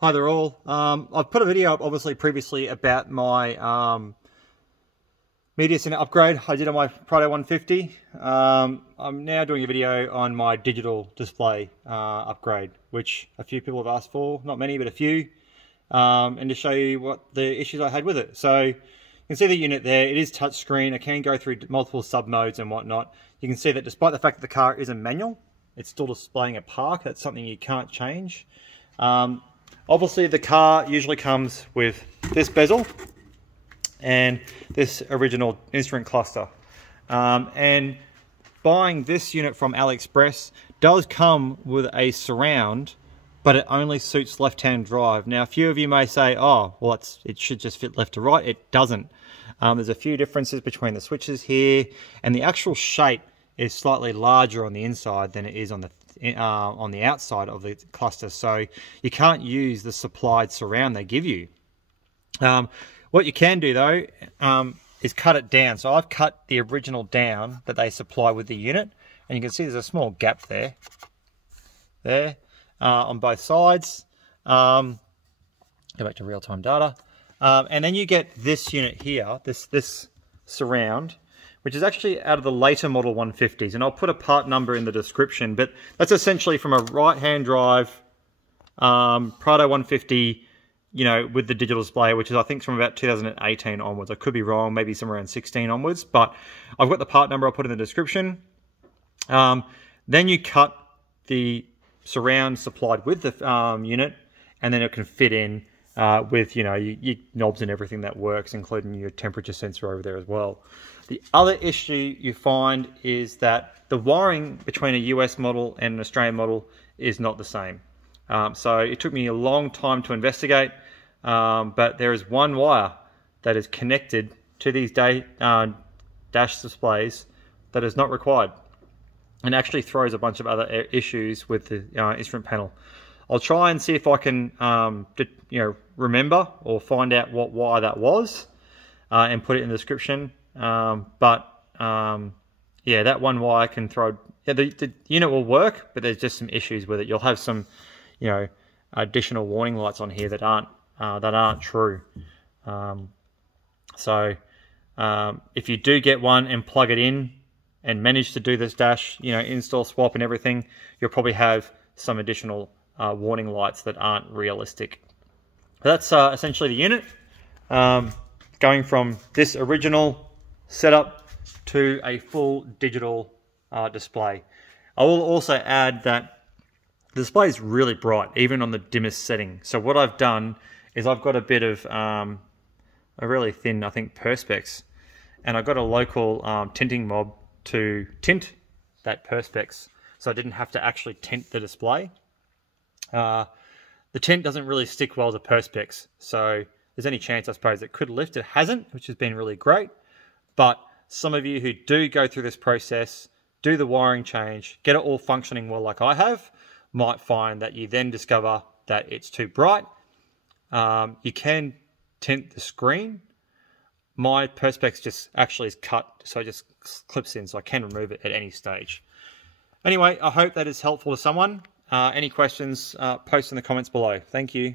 Hi there all. I've put a video up obviously previously about my media center upgrade I did on my Prado 150. I'm now doing a video on my digital display upgrade, which a few people have asked for, not many but a few, and to show you what the issues I had with it. So you can see the unit there. It is touchscreen. It can go through multiple sub modes and whatnot. You can see that despite the fact that the car is a manual, it's still displaying a park. That's something you can't change. Obviously the car usually comes with this bezel and this original instrument cluster. And buying this unit from AliExpress does come with a surround, but it only suits left-hand drive. Now a few of you may say, oh, well it should just fit left to right. It doesn't. There's a few differences between the switches here, and the actual shape is slightly larger on the inside than it is on the outside of the cluster, so you can't use the supplied surround they give you. What you can do though is cut it down. So I've cut the original down that they supply with the unit, and you can see there's a small gap there on both sides. Go back to real-time data, and then you get this unit here, this surround, which is actually out of the later model 150s, and I'll put a part number in the description, but that's essentially from a right-hand drive Prado 150, you know, with the digital display, which is I think from about 2018 onwards. I could be wrong, maybe somewhere around 16 onwards, but I've got the part number I'll put in the description. Then you cut the surround supplied with the unit, and then it can fit in with, you know, your knobs and everything that works, including your temperature sensor over there as well. The other issue you find is that the wiring between a US model and an Australian model is not the same. So it took me a long time to investigate, but there is one wire that is connected to these dash displays that is not required, and actually throws a bunch of other issues with the instrument panel. I'll try and see if I can remember or find out what wire that was and put it in the description. Yeah, that one wire can throw. Yeah, the unit will work, but there's just some issues with it. You'll have some, additional warning lights on here that aren't true. If you do get one and plug it in and manage to do this dash, install, swap, and everything, you'll probably have some additional warning lights that aren't realistic. That's essentially the unit. Going from this original setup to a full digital display. I will also add that the display is really bright, even on the dimmest setting. So what I've done is I've got a bit of a really thin, I think, perspex, and I've got a local tinting mob to tint that perspex, so I didn't have to actually tint the display. The tint doesn't really stick well to perspex, so there's any chance, I suppose, it could lift. It hasn't, which has been really great. But some of you who do go through this process, do the wiring change, get it all functioning well like I have, might find that you then discover that it's too bright. You can tint the screen. My perspex just actually is cut, so it just clips in, so I can remove it at any stage. Anyway, I hope that is helpful to someone. Any questions, post in the comments below. Thank you.